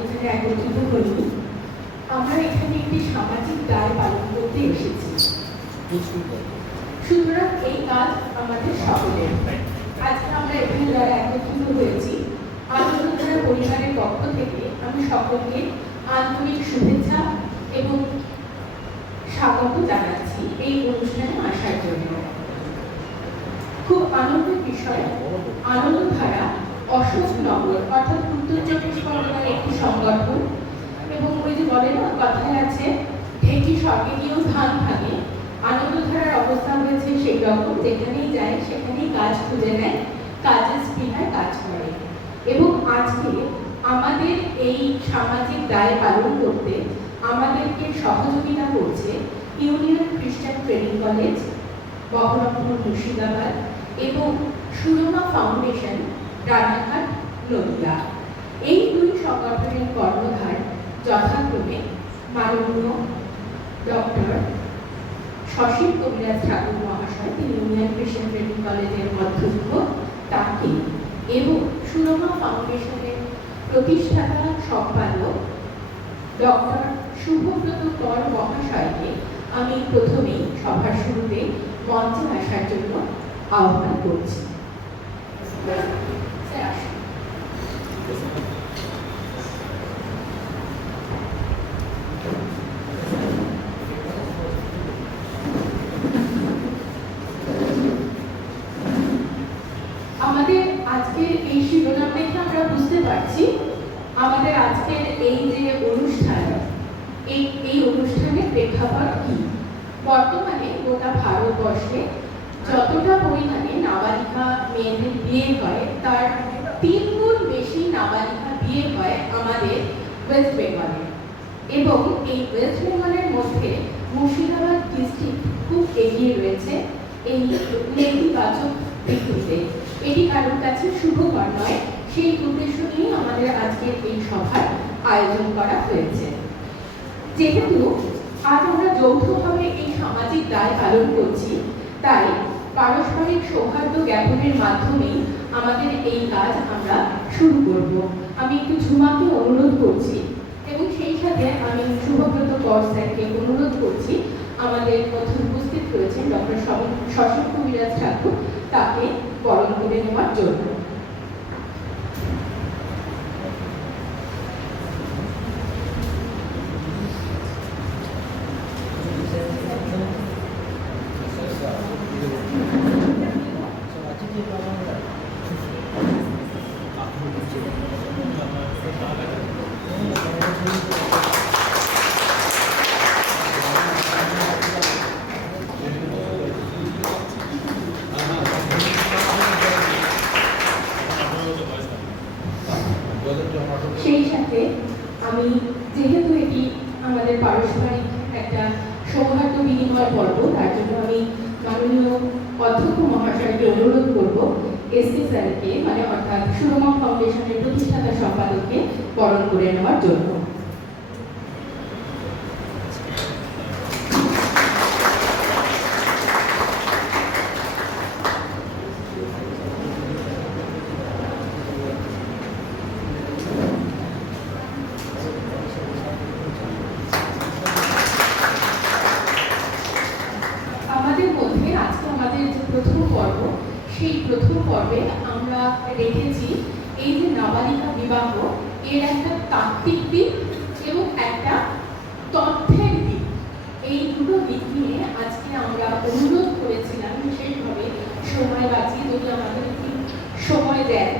এখানে একত্রিত হই, আমরা এখানে একটি সামাজিক দায় পালন করতে এসেছি। সুতরাং এই কাজ আমাদের সকলের। আজকে আমরা এখানে যারা একত্রিত হয়েছি, আনন্দধারা পরিবারের পক্ষ থেকে আমি সকলকে আন্তরিক শুভেচ্ছা এবং স্বাগত জানাচ্ছি এই অনুষ্ঠানে আসার জন্য। খুব আনন্দের বিষয়, আনন্দধারা অশোকনগর অর্থাৎ উত্তর চব্বিশ পরগনার একটি সংগঠন, এবং ওই যে বলে না কথায় আছে, ঢেকি স্বর্গে গিয়েও ধান ভাঙে। আনন্দধারার অবস্থা হয়েছে সেই রকম, যেখানেই যায় সেখানেই কাজ খুঁজে নেয়, কাজের স্পৃহায় কাজ করে। এবং আজকে আমাদের এই সামাজিক দায় পালন করতে আমাদেরকে সহযোগিতা করছে ইউনিয়ন খ্রিস্টান ট্রেনিং কলেজ, বহরমপুর, মুর্শিদাবাদ এবং সুরমা ফাউন্ডেশন, রানাঘাট, নদিয়া। এই দুই সংগঠনের কর্ণধার যথাক্রমে মাননীয় ডক্টর সসীম কবিরাজ ঠাকুর মহাশয়, তিনি ইউনিয়ন খ্রিস্টান ট্রেনিং কলেজের অধ্যক্ষ, তাকে এবং সুরমা ফাউন্ডেশনের প্রতিষ্ঠাতা সম্পাদক ডক্টর শুভব্রত কর মহাশয়কে আমি প্রথমেই সভার শুরুতে মঞ্চে আসার জন্য আহ্বান করছি। আমাদের আজকের এই শিরোনাম দেখে আমরা বুঝতে পারছি আমাদের আজকের এই যে অনুষ্ঠান, এই অনুষ্ঠানের প্রেক্ষাপট কি। বর্তমানে গোটা ভারতবর্ষে যতটা পরিমাণে নাবালিকা মেয়েদের বিয়ে হয়, তার 3 গুণ বেশি নাবালিকা বিয়ে হয় আমাদের ওয়েস্ট বেঙ্গলে। এবং এই ওয়েস্ট বেঙ্গলের মধ্যে মুর্শিদাবাদ ডিস্ট্রিক্ট খুব এগিয়ে রয়েছে এই নেতিবাচক দিকটিতে। এটি কারোর কাছে শুভকর নয়, সেই উদ্দেশ্য নিয়ে আমাদের আজকের এই সভার আয়োজন করা হয়েছে। যেহেতু আজ আমরা যৌথভাবে এই সামাজিক দায় পালন করছি, তাই পারস্পরিক সৌহার্দ্য জ্ঞাপনের মাধ্যমেই আমাদের এই কাজ আমরা শুরু করব। আমি একটু ঝুমাকে অনুরোধ করছি এবং সেই সাথে আমি শুভব্রত কর স্যারকে অনুরোধ করছি, আমাদের মধ্যে উপস্থিত রয়েছেন ডক্টর সসীম কবিরাজ ঠাকুর, তাকে বরণ করে নেওয়ার জন্য। সেই সাথে আমি, যেহেতু এটি আমাদের পারস্পরিক একটা সৌহার্দ্য বিনিময় পর্ব, তার জন্য আমি মাননীয় অধ্যক্ষ মহাশয়কে অনুরোধ করব এসসি স্যারকে, মানে অর্থাৎ সুরমা ফাউন্ডেশনের প্রতিষ্ঠাতা সম্পাদককে বরণ করে নেওয়ার জন্য। সেই প্রথম পর্বে আমরা রেখেছি এই যে নাবালিকা বিবাহ, এর একটা তাত্ত্বিক দিক এবং একটা তথ্যের দিক, এই দুটো দিক নিয়ে আজকে আমরা অনুরোধ করেছিলাম বিশেষভাবে সময় বাঁচিয়ে যদি আমাদের একটু সময় দেন।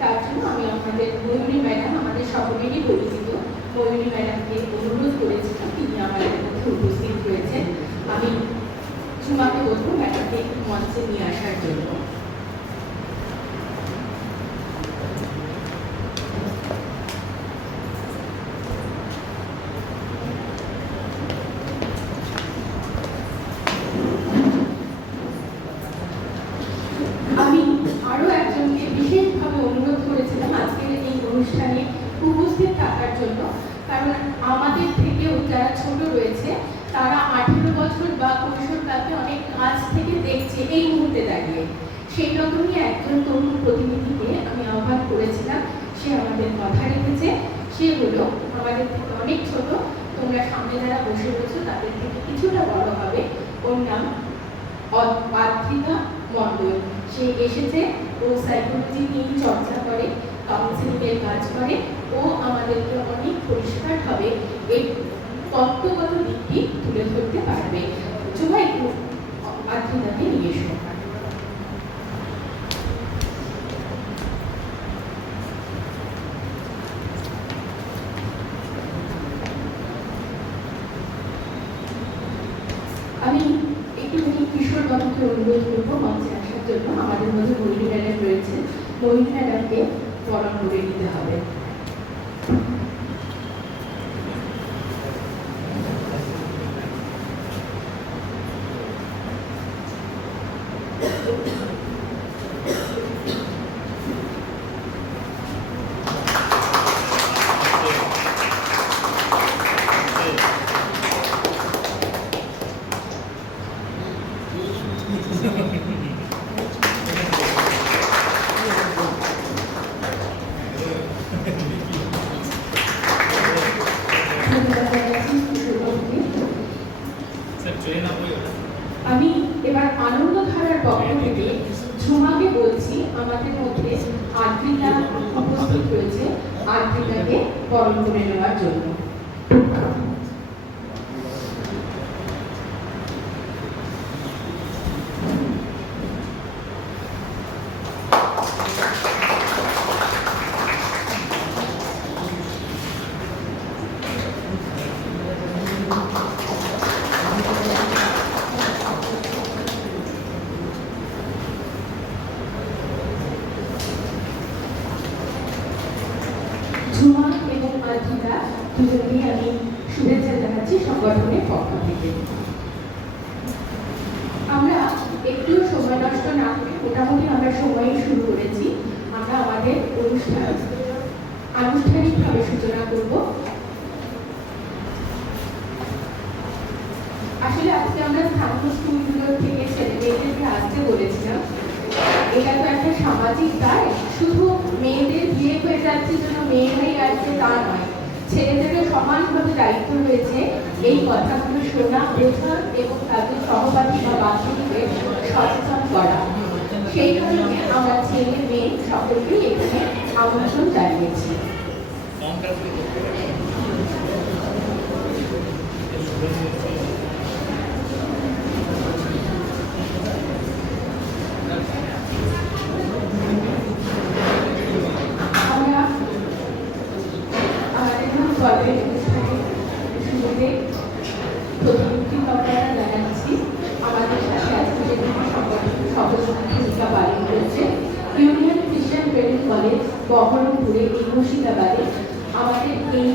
তার জন্য আমি আমাদের ময়ূরী ম্যাডাম, আমাদের সকলেরই পরিচিত ময়ূরী ম্যাডামকে অনুরোধ করেছিলাম, তিনি আমাদের মধ্যে উপস্থিত রয়েছেন। আমি ঝুমাকে বলবো ম্যাডামকে একটু মঞ্চে নিয়ে আসার জন্য। আমি আরো একজনকে বিশেষভাবে অনুরোধ করেছিলাম আজকের এই অনুষ্ঠানে উপস্থিত থাকার জন্য, কারণ আমাদের থেকেও যারা ছোট রয়েছে তারা 18 বছর বা কৈশোরকালকে অনেক কাছ থেকে দেখছে এই মুহূর্তে দাঁড়িয়ে। সেই রকমই একজন তরুণ প্রতিনিধিকে আমি আহ্বান করেছিলাম, সে আমাদের কথা রেখেছে। সে হলো আমাদের থেকে অনেক ছোট, তোমরা সামনে যারা বসে রয়েছো তাদের থেকে কিছুটা বড় হবে। ওর নাম আদ্রিতা মণ্ডল। সে এসেছে, ও সাইকোলজি নিয়ে চর্চা করে, কাউন্সিলিংয়ের কাজ করে। ও আমাদেরকে অনেক পরিষ্কারভাবে এই তত্ত্বগত দিকটি তুলে ধরতে পারবে। সবাই একটু আদ্রিতাকে নিয়ে এসো। আমি একটুখানি কিশোর বাবুকে অনুরোধ করবো মঞ্চে আসার জন্য। আমাদের মধ্যে মহিলা ম্যাডাম রয়েছে, মহিলা ম্যাডামকে বরণ করে নিতে হবে। আমি এবার আনন্দধারার পক্ষ থেকে ঝুমাকে বলছি, আমাদের মধ্যে আদ্রিতা উপস্থিত রয়েছে, আদ্রিতাকে বরণ করে নেওয়ার জন্য। ঝুমা এবং আদ্রিতা দুজনকেই আমি শুভেচ্ছা জানাচ্ছি সংগঠনের পক্ষ থেকে। আমরা একটু সময় নষ্ট না করে মোটামুটি আমরা সময়ে শুরু করেছি। আমরা আমাদের অনুষ্ঠান আনুষ্ঠানিকভাবে সূচনা করব। আসলে আজকে আমরা স্থানীয় স্কুলগুলোর থেকে ছেলে মেয়েদেরকে আসতে বলেছিলাম। এটা তো একটা সামাজিক দায়, শুধু মেয়েদের বিয়ে হয়ে যাচ্ছে জন্য মেয়েরাই আসছে তা নয়, ছেলেদেরও সমানভাবে দায়িত্ব রয়েছে এই কথাগুলো শোনা, বোঝা এবং তাদের সহপাঠী বা বান্ধবীদের সচেতন করা। সেই কারণে আমরা ছেলে মেয়ে সকলকেই এখানে আমন্ত্রণ জানিয়েছি। জানাচ্ছি আমাদের সাথে আজকে ভূমিকা পালন করছে ইউনিয়ন খ্রিস্টান ট্রেনিং কলেজ বহরমপুরে এই মুর্শিদাবাদে। আমাদের এই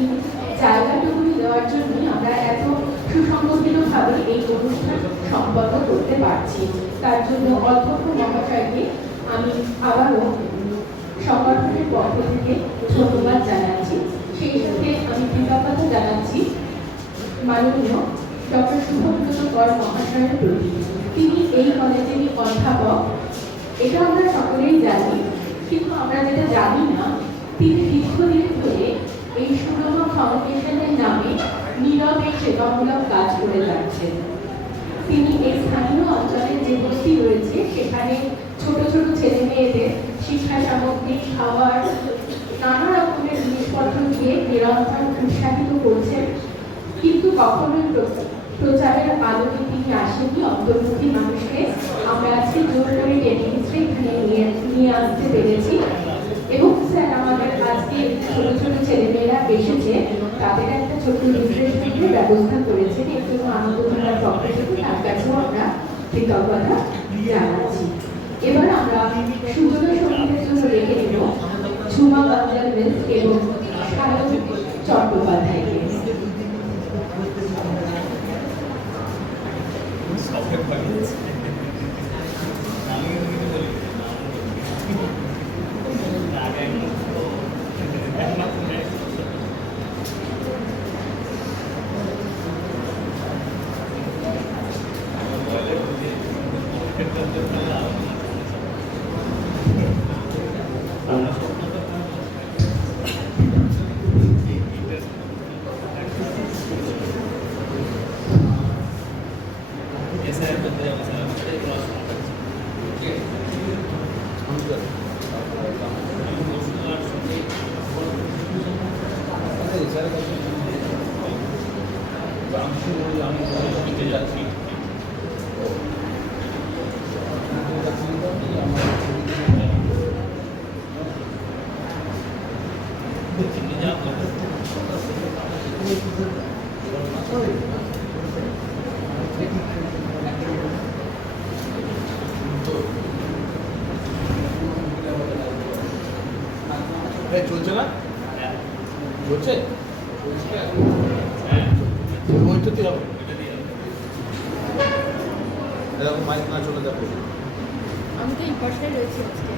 জায়গাটুকু দেওয়ার জন্য আমরা এত সুসংগঠিতভাবে এই অনুষ্ঠান সম্পন্ন করতে পারছি। তার জন্য অধ্যক্ষ মহাশয়কে আমি আবারও সংগঠনের পক্ষ থেকে ধন্যবাদ জানাচ্ছি। সেই সাথে আমি কৃতজ্ঞতা জানাচ্ছি মাননীয় ডক্টর শুভব্রত কর মহাশয়ের প্রতি। তিনি এই কলেজেরই অধ্যাপক, এটা আমরা সকলেই জানি, কিন্তু আমরা যেটা জানি না তিনি দীর্ঘদিন ধরে এই সুরমা ফাউন্ডেশনের নামে নীরবে সেবামূলক কাজ করে যাচ্ছেন। তিনি এই স্থানীয় অঞ্চলের যে বস্তি রয়েছে সেখানে ছোট ছোট ছেলে মেয়েদের শিক্ষা সামগ্রী, খাবার, নানা রকমের জিনিসপত্র দিয়ে নিরন্তর উৎসাহিত করছেন, কিন্তু কখনোই প্রচারের আলোকে তিনি আসেননি। অন্তর্মুখী মানুষকে আমরা আজকে জোর করে টেনে হিসেবে এখানে নিয়ে আসতে পেরেছি। এবং স্যার আমাদের আজকে ছোট ছোট ছেলেমেয়েরা এসেছে, তাদের একটা ছোট রিফ্রেশমেন্টের ব্যবস্থা করেছেন। এর জন্য আনন্দধারার পক্ষ থেকে তার কাছেও আমরা কৃতজ্ঞতা জানাচ্ছি। এবার আমরা সূচনা সঙ্গীতের জন্য রেখে দেব ঝুমা গঞ্জালভেজ এবং সায়ন চট্টোপাধ্যায়কে। চলছে না চলছে ওইটাতেই হবে এরকম মাইক না চলে যাবে আমি তো এই পর্যায়ে রয়েছি আজকে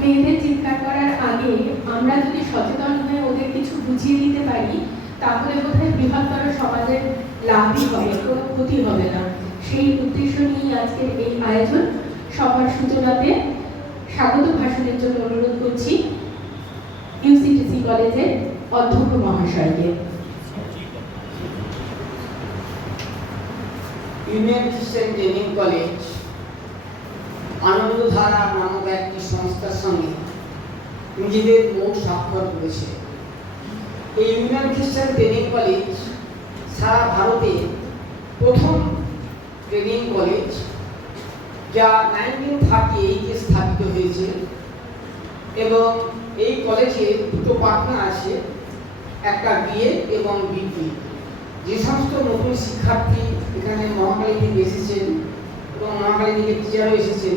মেয়েদের চিৎকার করার আগে আমরা যদি সচেতন হয়ে ওদের কিছু বুঝিয়ে দিতে পারি তাহলে বোধহয় বৃহত্তর সমাজের লাভই হবে, কোনো ক্ষতি হবে না। সেই উদ্দেশ্য নিয়ে আজকের এই আয়োজন। সভার সূচনাতে স্বাগত ভাষণের জন্য অনুরোধ করছি ইউসিটিসি কলেজের অধ্যক্ষ মহাশয়কে। ইউনিয়ন খ্রিস্টান ট্রেনিং কলেজ আনন্দধারা নামক একটি সংস্থার সঙ্গে নিজেদের মৌখিক স্বাক্ষর করেছে। এই ইউনিয়ন খ্রিস্টান ট্রেনিং কলেজ সারা ভারতে প্রথম ট্রেনিং কলেজ, যা 1938-এ স্থাপিত হয়েছে এবং এই কলেজে দুটো পাঠনা আছে, একটা বিএ এবং বিপি। যে সমস্ত নতুন শিক্ষার্থী এখানে মহাকালী থেকে এসেছেন এবং মহাকালী থেকে টিচারও এসেছেন,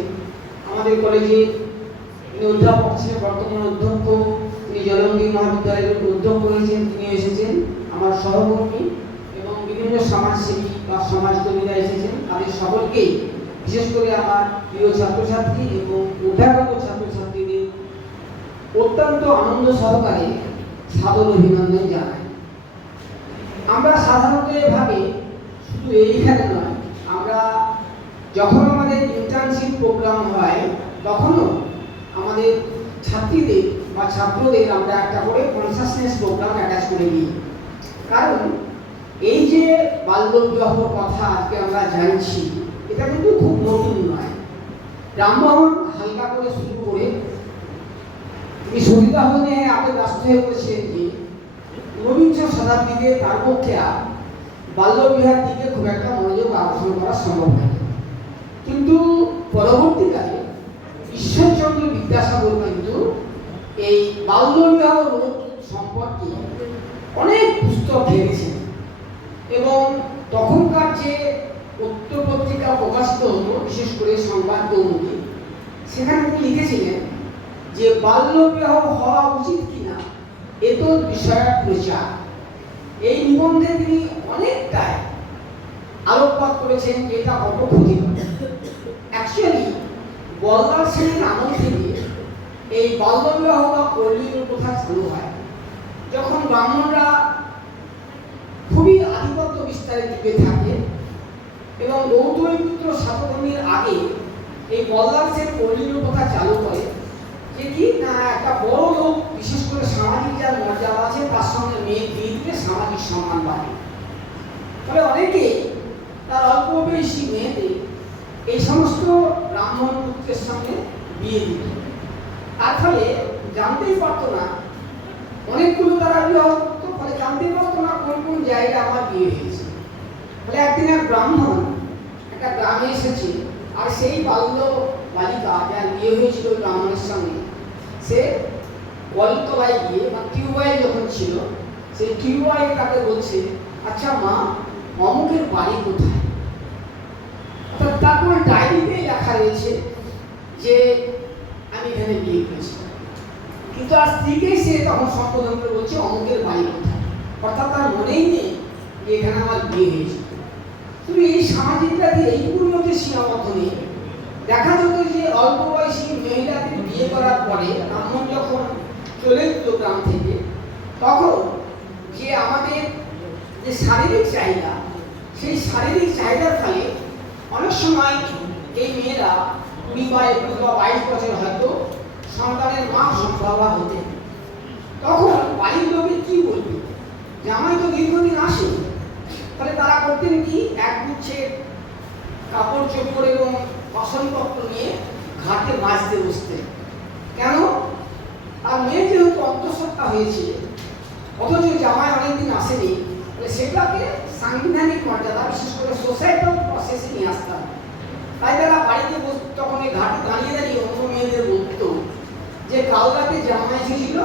আমাদের কলেজে তিনি অধ্যাপক ছিলেন, বর্তমান অধ্যক্ষ তিনি জলঙ্গি মহাবিদ্যালয়ের অধ্যক্ষ হয়েছেন, তিনি এসেছেন আমার সহকর্মী এবং বিভিন্ন সমাজসেবী বা সমাজকর্মীরা এসেছেন। তাদের সকলকেই, বিশেষ করে আমার প্রিয় ছাত্রছাত্রী এবং অভ্যাগত ছাত্রছাত্রীদের অত্যন্ত আনন্দ সহকারে সাদর অভিনন্দন জানাই। আমরা সাধারণত এভাবে শুধু এইখানে নয়, আমরা যখন আমাদের ইন্টার্নশিপ প্রোগ্রাম হয় তখনও আমাদের ছাত্রীদের বা ছাত্রদের আমরা একটা করে কনসাসনেস প্রোগ্রাম অ্যাটাচ করে দিই। কারণ এই যে বাল্যবিবাহর কথা আজকে আমরা জানছি, এটা কিন্তু খুব নতুন নয়। রামমোহন হালকা করে শুরু করে তিনি সতীদাহ নিয়ে এত ব্যস্ত হয়ে পড়েছিলেন যে ঊনবিংশ শতাব্দীতে তার পক্ষে বাল্যবিবাহের দিকে খুব একটা মনোযোগ আকর্ষণ করা সম্ভব হয়। কিন্তু পরবর্তীকালে ঈশ্বরচন্দ্র বিদ্যাসাগর কিন্তু এই বাল্যবিবাহ রোধ সম্পর্কে অনেক পুস্তক লিখেছেন এবং তখনকার যে পত্রপত্রিকা প্রকাশিত হতো, বিশেষ করে সংবাদ কৌমুদী, সেখানে তিনি লিখেছিলেন যে বাল্যবিবাহ হওয়া উচিত কিনা এত বিষয়ের প্রচার। এই নিবন্ধে তিনি অনেকটাই আলোকপাত করেছেন যে এটা কত ক্ষতিকর। অ্যাকচুয়ালি বলদার সেনের আমল থেকে এই বাল্যবিবাহ বা কর্মীর প্রথা চালু হয় যখন ব্রাহ্মণরা খুবই আধিপত্য বিস্তারের দিকে থাকে এবং গৌতমীপুত্র শাতকর্মীর আগে এই বলদার সেন কর্মীর প্রথা চালু করে যে কি না একটা বড় লোক, বিশেষ করে সামাজিক যার মর্যাদা আছে তার সঙ্গে মেয়ে বিয়ে দিলে সামাজিক সম্মান বাড়ে। ফলে অনেকে তার অল্প বয়সী মেয়েদের এই সমস্ত ব্রাহ্মণ পুত্রের সঙ্গে বিয়ে দিত। তার ফলে জানতেই পারতো না, অনেকগুলো তারা বিবাহ করতো, ফলে জানতেই পারতো না কোন কোন জায়গায় আমার বিয়ে হয়েছে। ফলে একদিন এক ব্রাহ্মণ একটা গ্রামে এসেছে, আর সেই বাল্য বালিকা যার বিয়ে হয়েছিল ওই ব্রাহ্মণের সঙ্গে, সে কলতলায় গিয়ে বা টিউবওয়েল যখন ছিল সেই টিউবওয়েল তাকে বলছে, আচ্ছা মা, অমুকের বাড়ি কোথায়? অর্থাৎ তারপর ডায়েরিতে লেখা রয়েছে যে আমি এখানে বিয়ে করেছি, কিন্তু আর স্ত্রীকেই সে তখন সম্বোধন করে বলছে অমুকের বাড়ি কোথায়। অর্থাৎ তার মনেই নেই যে এখানে আমার বিয়ে হয়েছে। তুমি এই সামাজিক ব্যাধি এইগুলোর মধ্যে সীমাবদ্ধ নেই। দেখা যেত যে অল্প বয়সী মহিলাদের বিয়ে করার পরে ব্রাহ্মণ যখন চলে যেত গ্রাম থেকে, তখন যে আমাদের যে শারীরিক চাহিদা, সেই শারীরিক চাহিদার ফলে অনেক সময় এই মেয়েরা 20 বা 21 বা 22 বছর হয়তো সন্তানের মা সম্ভবা হতেন। তখন বাড়ির লোকে কি বলবে, জামাই তো দীর্ঘদিন আসে। ফলে তারা করতেন কি, এক গুচ্ছের কাপড় চোপড় এবং বাসনপত্র নিয়ে ঘাটে মাছতে বসতেন। কেন? আর মেয়ে যেহেতু অন্তঃসত্ত্বা হয়েছে, অথচ জামাই অনেকদিন আসেনি, সেটাকে সাংবিধানিক মর্যাদা, বিশেষ করে সোসাইটাল প্রসেসে নিয়ে আসতাম। তাই তারা বাড়িতে তখন এই ঘাটে দাঁড়িয়ে দাঁড়িয়ে অন্য মেয়েদের বলত যে কাল রাতে জামাই এসেছিল,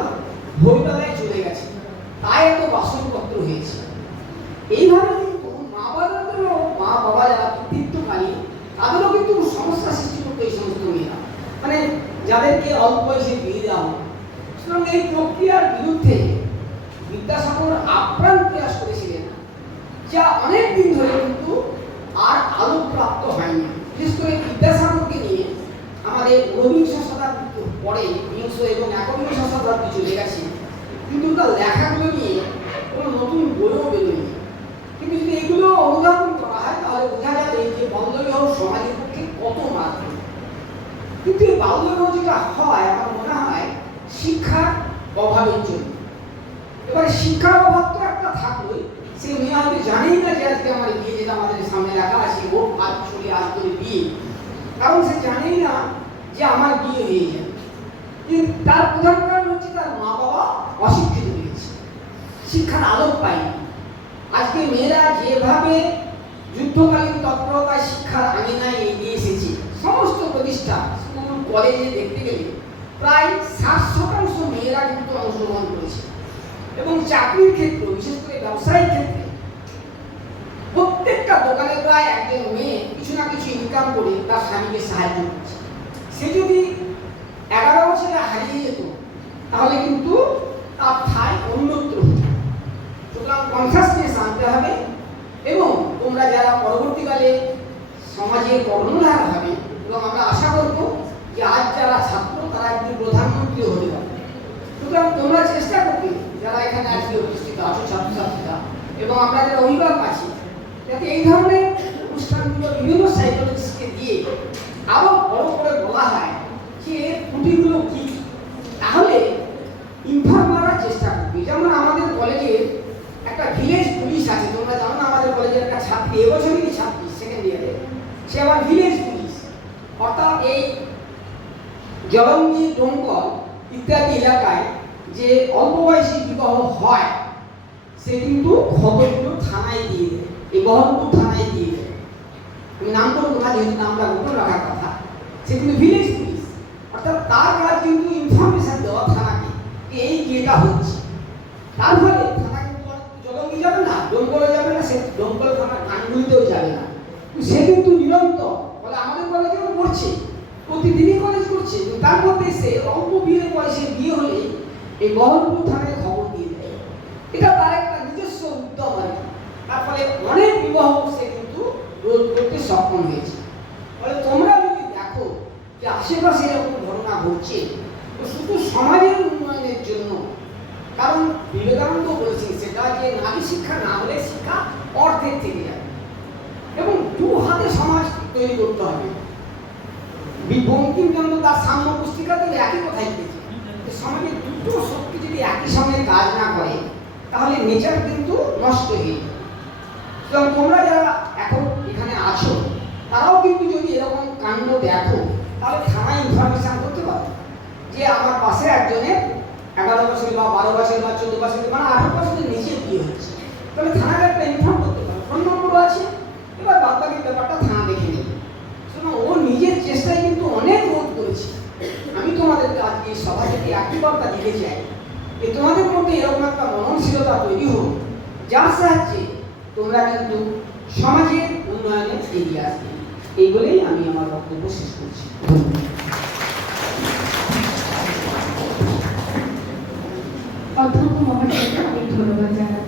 ভোরবেলায় চলে গেছে, তাই এত বাসনপত্র হয়েছে। এইভাবে কিন্তু মা বাবা যারা কৃতিত্বকারী, তাদেরও কিন্তু সমস্যা সৃষ্টি করতো এই সমস্ত মেয়েরা, মানে যাদেরকে অল্প বয়সে বিয়ে দেওয়া হয়। সুতরাং এই প্রক্রিয়ার বিরুদ্ধে বিদ্যাসাগর আপ্রাণ প্রয়াস করেছিলেন, যা অনেক দিন ধরে কিন্তু আর আলোকপ্রাপ্ত হয়নি। বিশেষ করে বিদ্যাসাগরকে নিয়ে আমাদের ঊনবিংশ শতাব্দীর পরে বিংশ এবং একবিংশ শতাব্দী চলে গেছে, কিন্তু তার লেখাগুলো নিয়ে কোনো নতুন বইও বেরোয়নি। কিন্তু যদি এগুলো অনুধাবন করা হয় তাহলে বোঝা যাবে যে বাল্যবিবাহ সমাজের পক্ষে কত মারাত্মক। কিন্তু এই বাল্যবিবাহ যেটা হয়, আমার মনে হয় শিক্ষার অভাবের জন্য। এবারে শিক্ষার অভাব তো একটা থাকলোই, সে মেয়ে হয়তো জানেই না যে আজকে আমার বিয়ে, যেটা আমাদের সামনে লেখা আছে ও আজ চলে আজ করে বিয়ে, কারণ সে জানেই না যে আমার বিয়ে হয়ে যাবে। কিন্তু তার প্রধান কারণ হচ্ছে তার মা বাবা অশিক্ষিত হয়েছে, শিক্ষার আলোক পায়নি। আজকে মেয়েরা যেভাবে যুদ্ধকালীন তৎপরতায় শিক্ষার আঙিনায় এগিয়ে এসেছে, সমস্ত প্রতিষ্ঠান স্কুল কলেজে দেখতে গেলে প্রায় 60% মেয়েরা কিন্তু অংশগ্রহণ করেছে। এবং চাকরির ক্ষেত্রে, বিশেষ করে ব্যবসায়িক ক্ষেত্রে, প্রত্যেকটা দোকানে প্রায় একজন মেয়ে কিছু না কিছু ইনকাম করে তার স্বামীকে সাহায্য করছে। সে যদি 11 বছরে হারিয়ে যেত তাহলে কিন্তু তার ঠাঁই অন্যত্র হতো। সুতরাং কনসাসনেস আনতে হবে, এবং তোমরা যারা পরবর্তীকালে সমাজের কর্ণধার হবে, এবং আমরা আশা করব যে আজ যারা ছাত্র তারা একদিন প্রধানমন্ত্রী হতে পারবে। সুতরাং তোমরা চেষ্টা করবে, যারা এখানে আজকে উপস্থিত আছো ছাত্রছাত্রীরা এবং আমরা যারা অভিভাবক আছি, যাতে এই ধরনের অনুষ্ঠানগুলো বিভিন্ন সাইকোলজিস্টকে দিয়ে আরো বড় করে বলা হয় যে এর ত্রুটিগুলো কি, তাহলে ইনফর্ম করার চেষ্টা করবে। যেমন আমাদের কলেজের একটা ভিলেজ পুলিশ আছে, তোমরা জানো না, আমাদের কলেজের একটা ছাত্রী, এবছরই ছাত্রী সেকেন্ড ইয়ারে, সে আবার ভিলেজ পুলিশ। অর্থাৎ এই জলঙ্গি, ডোমকল ইত্যাদি এলাকায় যে অল্প বয়সী বিবাহ হয়, সে কিন্তু খবরগুলো থানায় দিয়ে দেয়, এই বহরমপুর থানায় দিয়ে দেয়। আমি নাম করবো না, যেহেতু নামটা গোপন রাখার কথা। সে কিন্তু ভিলেজ পুলিশ, অর্থাৎ তার কাজ কিন্তু ইনফরমেশন দেওয়া থানাকে এই বিয়েটা হচ্ছে। তার ফলে থানা কিন্তু জলঙ্গি যাবে না, ডোমকলে যাবে না, সে ডোমকল থানা গানগুলিতেও যাবে না, সে কিন্তু নিরন্তর বলে আমাদের কলেজেও পড়ছে, প্রতিদিনই কলেজ করছে, তার মধ্যে সে অল্প বিয়ের বয়সে বিয়ে হলে এই বহরমপুর থানায় খবর দিয়ে দেয়। এটা তার একটা নিজস্ব উদ্যম আর কি। তার ফলে অনেক বিবাহ সে কিন্তু রোধ করতে সক্ষম হয়েছে। ফলে তোমরা যদি দেখো যে আশেপাশে এরকম ঘটনা ঘটছে, তো শুধু সমাজের উন্নয়নের জন্য, কারণ বিবেকানন্দ বলেছেন সেটা যে নারী শিক্ষা না হলে শিক্ষা অর্ধেক থেকে যাবে, এবং দু হাতে সমাজ তৈরি করতে হবে। বঙ্কিমচন্দ্র তার সাম্য পুস্তিকাতে একই কথাই লিখেছে, সমাজের দুটো শক্তি যদি একই সঙ্গে কাজ না করে তাহলে নেচার কিন্তু নষ্ট হয়ে যায়। সুতরাং তোমরা যারা এখন এখানে আছো তারাও কিন্তু যদি এরকম কাণ্ড দেখো তাহলে থানায় ইনফরমেশন করতে পারো যে আমার পাশে একজনের 11 বছর বা 12 বছর বা 14 বছর মানে 18 বছরের নিচে বিয়ে হচ্ছে, তাহলে থানাকে একটা ইনফর্ম করতে পারো, ফোন নম্বরও আছে। এবার বাদবাকি ব্যাপারটা থানা দেখে নেবে। সুতরাং ও নিজের চেষ্টায় কিন্তু অনেক রোধ করেছে। আমি তোমাদেরকে আজকে এই সভা থেকে একই বার্তা দিতে চাই যে তোমাদের মধ্যে এরকম একটা মননশীলতা তৈরি হোক, যার সাহায্যে তোমরা কিন্তু সমাজের উন্নয়নে এগিয়ে আসবে। এই বলেই আমি আমার বক্তব্য শেষ করছি। অধ্যক্ষ মহাশয়কে অনেক ধন্যবাদ জানাই।